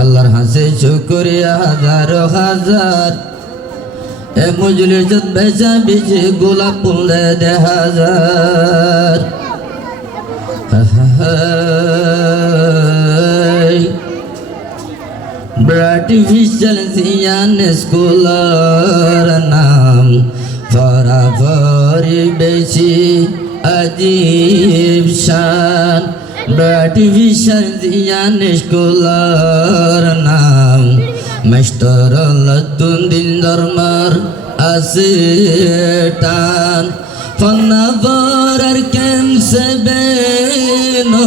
আল্লাহর হাসে শুকরিয়া হাজার হাজার এ মজলিসত বেচা বিচে গোলাপ ফুল দে হাজার আর্টিফিশিয়াল জিয়ান স্কুলের নাম ফরাফরি বেশি अजीब शान आर्टिफिशियल जियान स्कुलेर नाम मास्टर लद्दुन दिन धर्मर आसे टान फन्नावर केमसे बेनत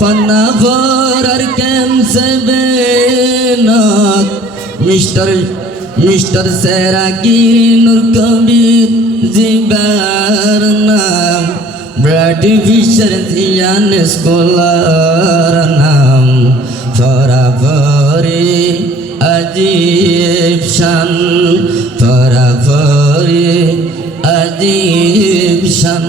फन्नावर केमसे बेनत मिस्टर सेरागिरी नूर कबीर जिबार नाम आर्टिफिशियल जियान स्कुलेर नाम फराफरी अजीब शान फराफरी अजीब शान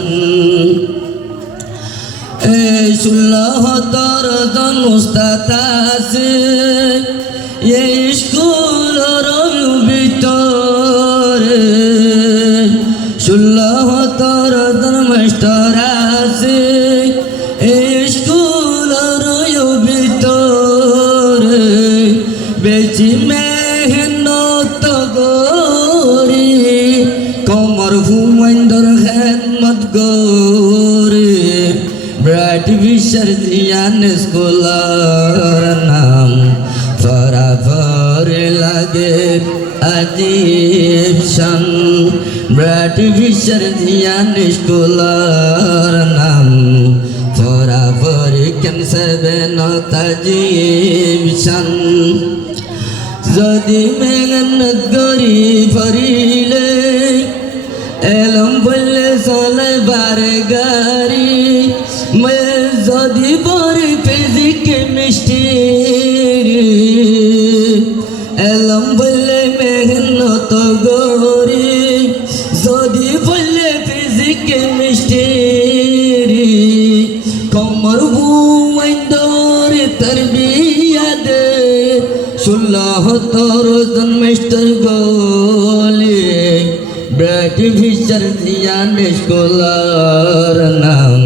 16 জন উস্তাদ আছে এই স্কুলের ভিতরে 16 জন মাস্টার আছে এই স্কুলের ভিতরে বেশি মেহনত করি কমর হুমায়ুন্দর খেদমত করি आर्टिफिशियल जियान स्कुलेर नाम फराफरी लागे अजीब शान आर्टिफिशियल जियान स्कुलेर नाम फराफरी केमसे बेनत अजीब शान যদি মেহনত করি ফরিলে এলম বললে চলে বারে গাড়ি যদি পরে ফিজিক কেমিস্ট্রি এলম বললে মেহনত করি যদি বললে ফিজিক কেমিস্ট্রি কমর হুমায়ুন্দর তরবিয়া দে 16 জন মাস্টার গোলে आर्टिफिशियल जियान स्कुलेर नाम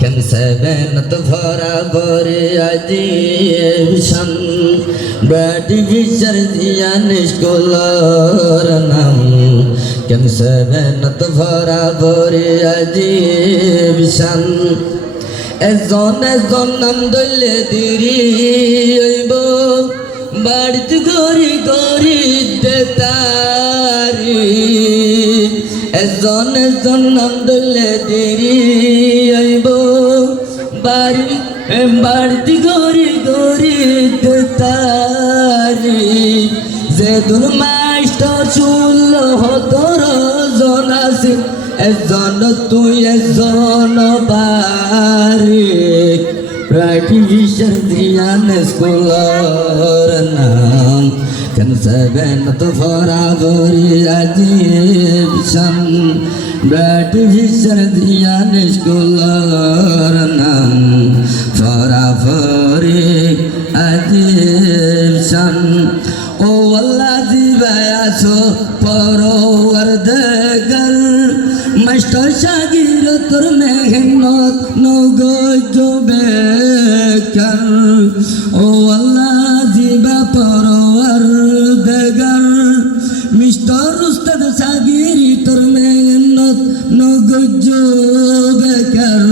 केमसे बेनत फराफरी अजीब शान आर्टिफिशियल जियान स्कुलेर नाम केमसे बेनत फराफरी अजीब शान एजन नाम दले दिरी हইব বাড়িত গরি গরি দেতারি এজন নাম দলে দেরি হইব বাড়িত গরি গরি দেতারি যেদিন মাস্টার 16 জন আছে এজন তুই এজন বাড়ি आर्टिफिशियल जियान स्कुलेर नाम केमसे बेनत फराफरी अजीब शान आर्टिफिशियल जियान स्कुलेर नाम फराफरी अजीब शान ओ अल्लाह दिबायासो परवरदिगार मास्टर शागिर তোর মেহনত নগজ বেকার ও আল্লাহ জিবা পরওয়ারদিগার মিস্টার উস্তাদ শাগিরি তোর মেহনত নগজ বেকার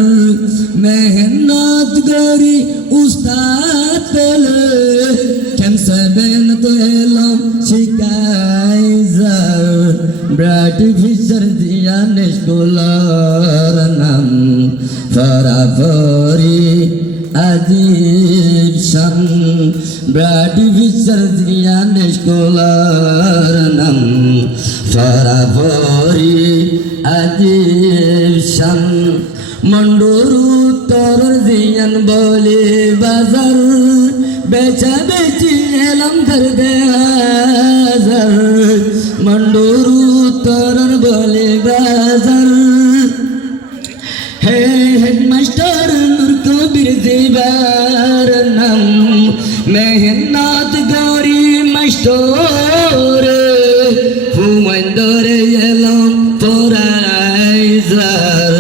মেহনত করি উস্তাদ পেলে কেমসে বেনত এলম শিখাই যার आर्टिफिशियल जियान स्कुलेर नाम फराफरी अजीब शान आर्टिफिशियल जियान स्कुलेर नाम फराफरी अजीब शान मंडोरू तोर जियान बोले बाजार बेचा बेची एलम कर दे हाजर मंडोरू तरन बोले बाजार हे हेडमास्टर नूर कबीर जिबार नाम মেহনত গরি মাস্টরে হুমায়ুন্দরে এলাম পরাইজার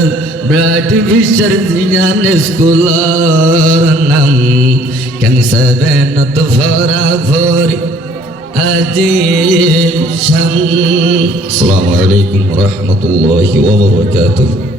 ব্রাইট ফিশার জিয়ান স্কুলার নাম কেন সেভেনত ভরা ভরি আজিম শাম। আসসালামু আলাইকুম ওয়া রাহমাতুল্লাহি ওয়া বারাকাতুহু।